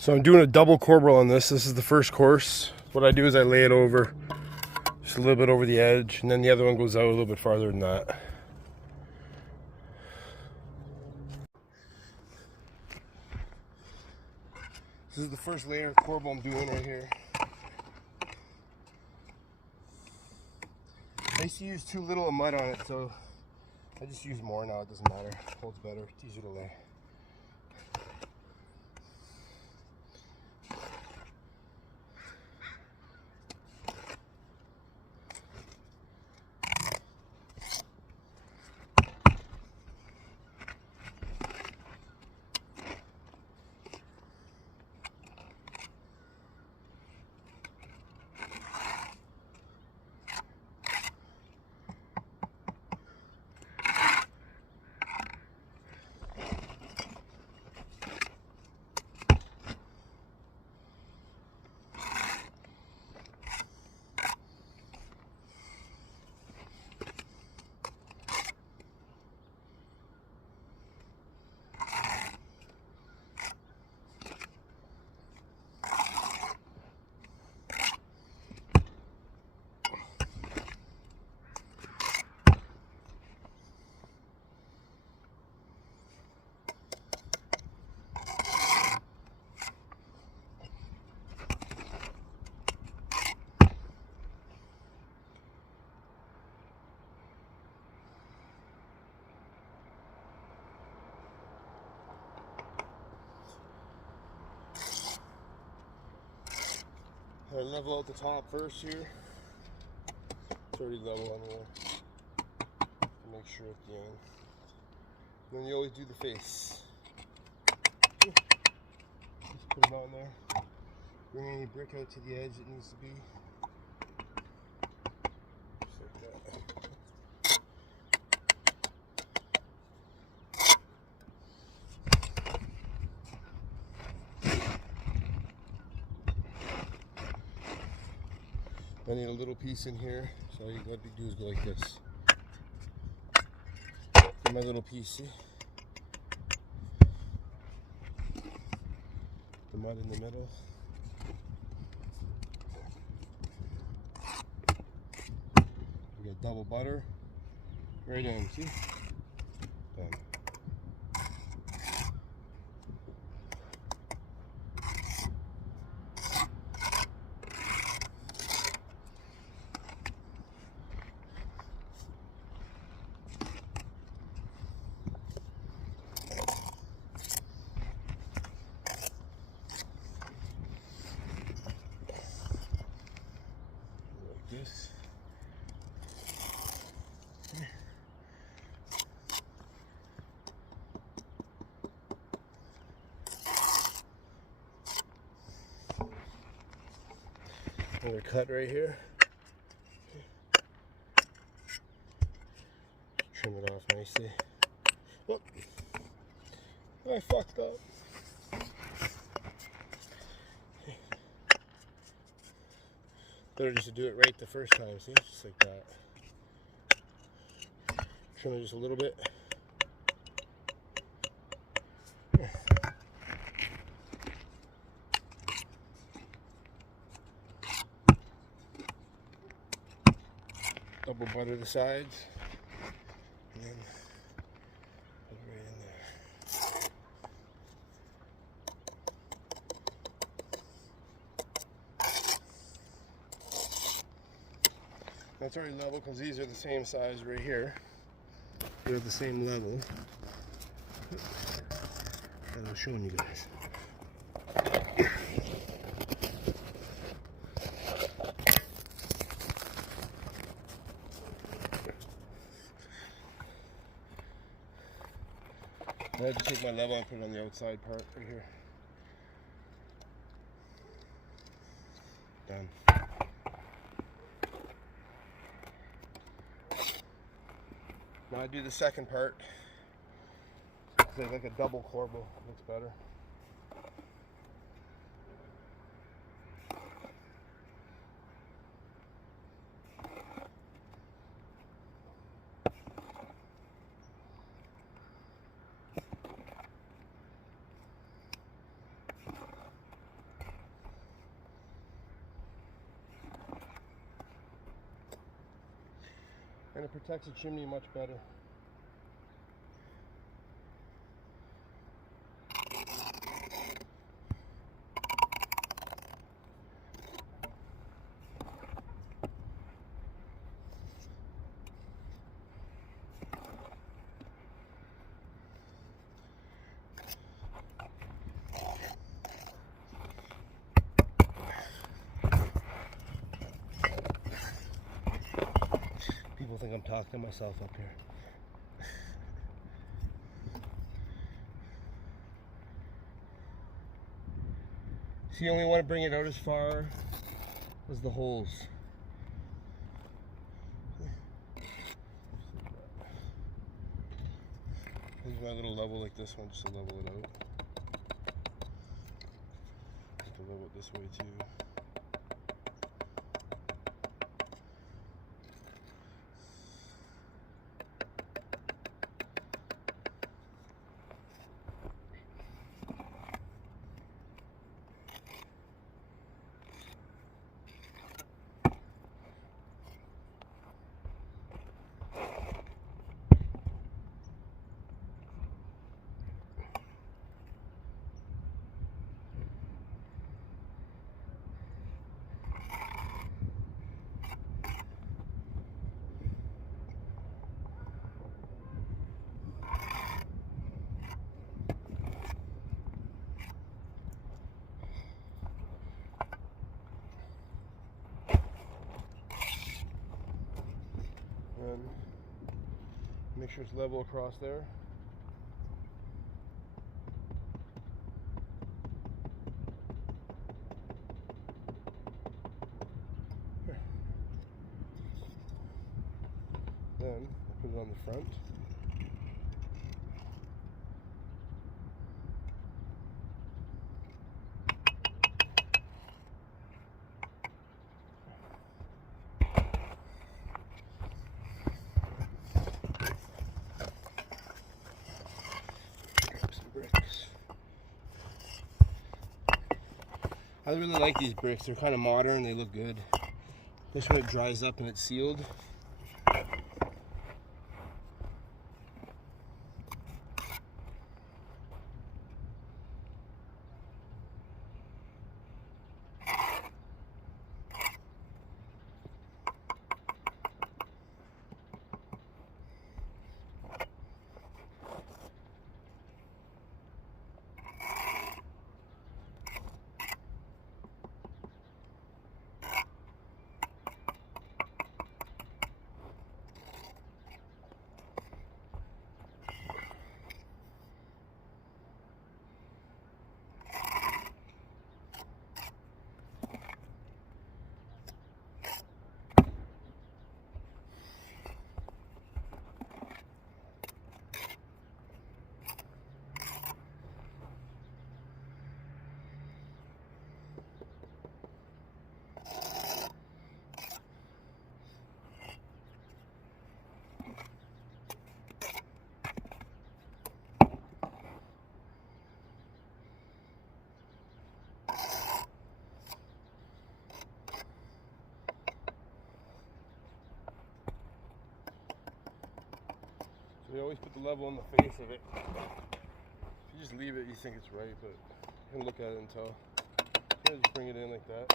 So I'm doing a double Corbell on this. This is the first course. What I do is I lay it over, just a little bit over the edge, and then the other one goes out a little bit farther than that. This is the first layer of Corbell I'm doing right here. I used to use too little of mud on it, so I just use more now. It doesn't matter. It holds better. It's easier to lay. I level out the top first here. It's already level anyway. Make sure at the end. And then you always do the face. Just put it on there. Bring any brick out to the edge it needs to be. Just like that. I need a little piece in here, so all you got to do is go like this. Get my little piece, see? The mud in the middle. We got double butter right in, see? Done. This. Another cut right here. Trim it off nicely. Whoop. I fucked up. Better just to do it right the first time, see? Just like that. Trim it just a little bit. Double butter the sides. And then put it right in there. That's already level because these are the same size right here. They're the same level. And I'm showing you guys. I had to take my level and put it on the outside part right here. Done. Now I do the second part. It's like a double Corbell. Looks better. And it protects the chimney much better. People think I'm talking to myself up here. So you only want to bring it out as far as the holes. Here's my little level like this one, just to level it out. Have to level it this way too. And make sure it's level across there. Here. Then I put it on the front. I really like these bricks. They're kind of modern. They look good. This one, it dries up and it's sealed. So you always put the level on the face of it. If you just leave it, you think it's right, but you can look at it and tell. You just bring it in like that.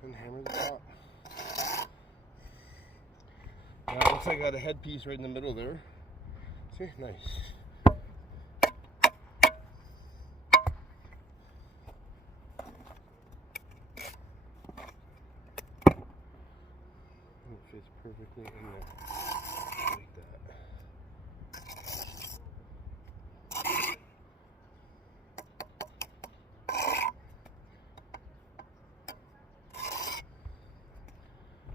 And hammer the top. Now it looks like I got a headpiece right in the middle there. See? Nice. And it fits perfectly in there. Like that.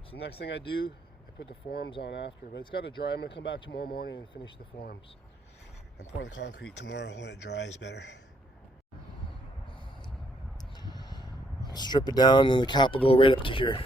So next thing I do, I put the forms on after, but it's got to dry. I'm going to come back tomorrow morning and finish the forms and pour the concrete tomorrow when it dries better. Strip it down, and then the cap will go right up to here.